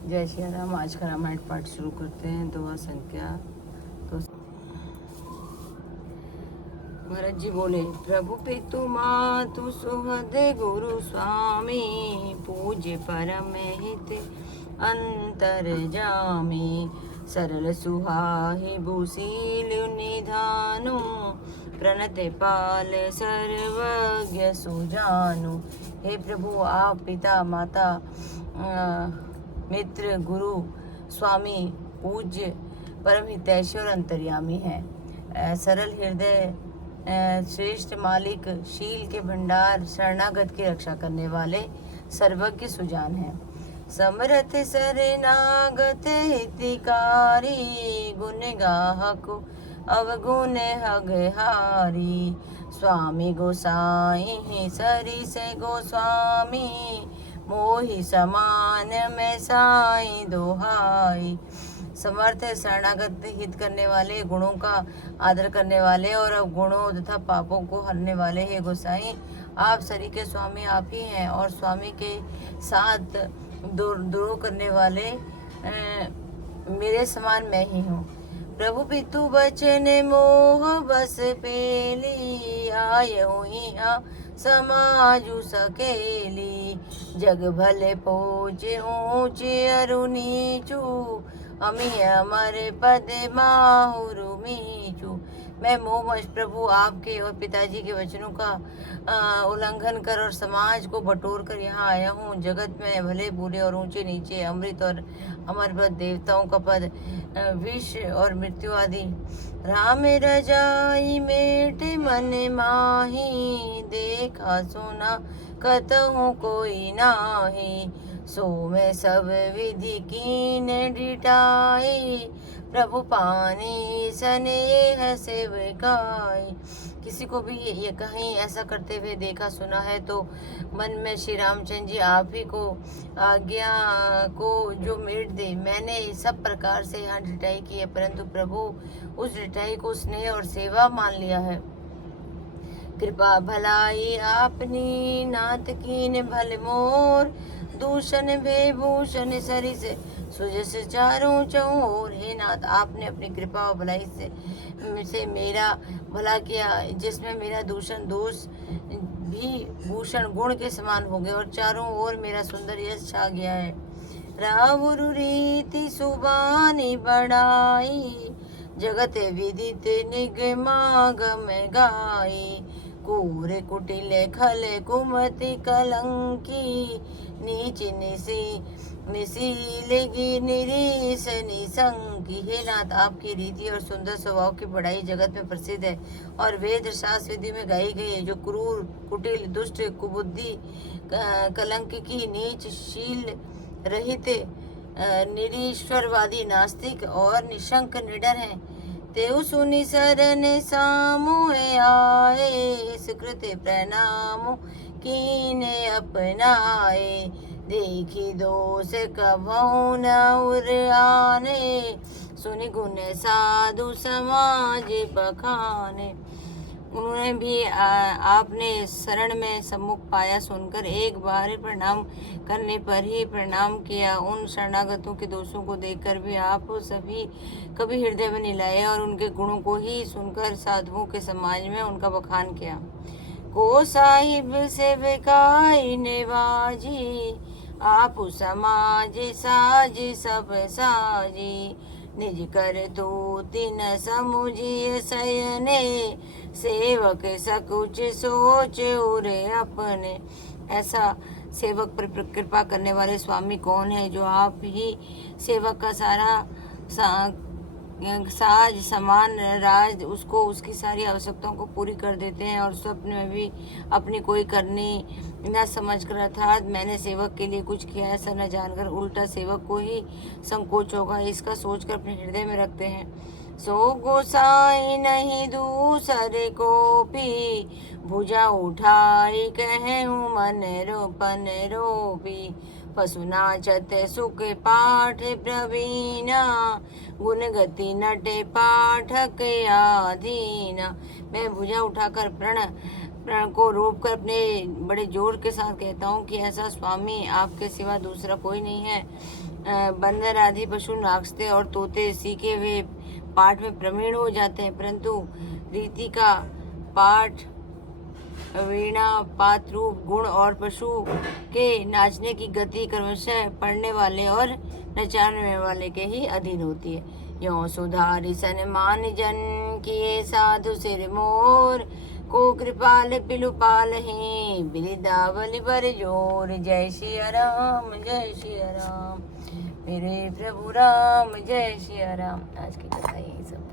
जय श्री राम। आज का रामायण पाठ शुरू करते हैं। दोहा संख्या तो भरत जी बोले, प्रभु पितु मातु सुहृद गुरु स्वामी, पूज्य परम हित अंतर जामी, सरल सुहाहि भूशील निधानु, प्रणत पाल सर्वज्ञ सुजानु। हे प्रभु, आप पिता माता मित्र गुरु स्वामी पूज्य परम हितैषी और अंतर्यामी हैं। सरल हृदय श्रेष्ठ मालिक, शील के भंडार, शरणागत की रक्षा करने वाले सर्वज्ञ सुजान हैं। समरथ शरणागत हितकारी, गुण गाहक अवगुण हगहारी, स्वामी गोसाई सरिस गोस्वामी, मोहि समान में साई दोहाई। समर्थ शरणागत हित करने वाले, गुणों का आदर करने वाले और गुणों तथा पापों को हरने वाले हे गोसाई, आप सरी के स्वामी आप ही हैं और स्वामी के साथ दूर करने वाले मेरे समान मैं ही हूँ। प्रभु पितु बचन मोह बस पेली, आयहु यहाँ समाजु सकेली, जग भले पहुँचे ऊँचे अरु नीचू, अमी हमारे पद माहुरु मीचू। मैं मोहवश प्रभु आपके और पिताजी के वचनों का उल्लंघन कर और समाज को बटोर कर यहाँ आया हूँ। जगत में भले बुरे और ऊंचे नीचे, अमृत और अमर पद, देवताओं का पद, विष और मृत्यु आदि। राम रजाई मेट मन माही, देखा सुना कतहु कोई नाही, सो मैं सब विधि कीन डिटाई, प्रभु पानी स्नेह सेवकाई। किसी को भी ये कहीं ऐसा करते हुए देखा सुना है तो मन में श्री रामचंद्र जी आप ही को आज्ञा को जो मेट दे। मैंने सब प्रकार से यहाँ डिटाई की है, परंतु प्रभु उस डिटाई को स्नेह और सेवा मान लिया है। कृपा भलाई आपनी नाथ कीन भल मोर, दूषण भे भूषण सरिस सुजस चारों चौर। हे नाथ, आपने अपनी कृपा और भलाई से मेरा भला किया, जिसमें मेरा दूषण दोष भी भूषण गुण के समान हो गए और चारों ओर मेरा सुंदर यश छा गया है। रावुरु रीति सुबानी बढ़ाई, जगत विदित निगमागम गाई, कूर कुटिल खल कुमति कलंकी, नीच निसीलेगी निरीस निसंकी। हे नाथ, आपकी रीति और सुंदर स्वभाव की बढ़ाई जगत में प्रसिद्ध है और वेद शास्त्र विधि में गाई गई है। जो क्रूर कुटिल दुष्ट कुबुद्धि कलंक की, नीच शील रहित निरीश्वरवादी नास्तिक और निशंक निडर हैं, तेउ सुनि शरण सामुहे आए, सुकृत प्रणाम कीने अपनाए, देखी दोष कभौ न उर आने, सुनि गुण साधु समाज बखाने। उन्होंने भी आपने शरण में सम्मुख पाया सुनकर एक बार प्रणाम करने पर ही प्रणाम किया। उन शरणागतों के दोषों को देखकर भी आप सभी कभी हृदय में नहीं लाए और उनके गुणों को ही सुनकर साधुओं के समाज में उनका बखान किया। को साहिब से बेकाई नेवाजी, आप समाज साज सब साजी, निज कर तो तिन समुझिय सयने, सेवक सकुच सोच उरे अपने। ऐसा सेवक पर कृपा करने वाले स्वामी कौन है, जो आप ही सेवक का सारा साज समान राज उसको उसकी सारी आवश्यकताओं को पूरी कर देते हैं और स्वप्न में भी अपनी कोई करनी न समझकर, अर्थात मैंने सेवक के लिए कुछ किया ऐसा न जानकर, उल्टा सेवक को ही संकोच होगा इसका सोचकर अपने हृदय में रखते हैं। सो गोसाई नहीं दूसरे को भी, भुजा उठाई कहूँ मन रोपन रोपी, पशु नाचत सुख पाठ प्रवीणा, गुण गति नटे पाठक आधीना। मैं भुजा उठाकर प्रण को रोक कर अपने बड़े जोर के साथ कहता हूँ कि ऐसा स्वामी आपके सिवा दूसरा कोई नहीं है। बंदर आदि पशु नाचते और तोते सीखे हुए पाठ में प्रवीण हो जाते हैं, परंतु रीति का पाठ वीणा पात रूप गुण और पशु के नाचने की गति क्रमशः पढ़ने वाले और नचाने वाले के ही अधीन होती है। यो सुधारि सन्मान जन किए साधु सिर मोर, को कृपाल पिलुपाल ही बिरदावली बर जोर। जय सिया राम जय सिया राम, मेरे प्रभु राम जय सिया राम। आज की कथा यही सब।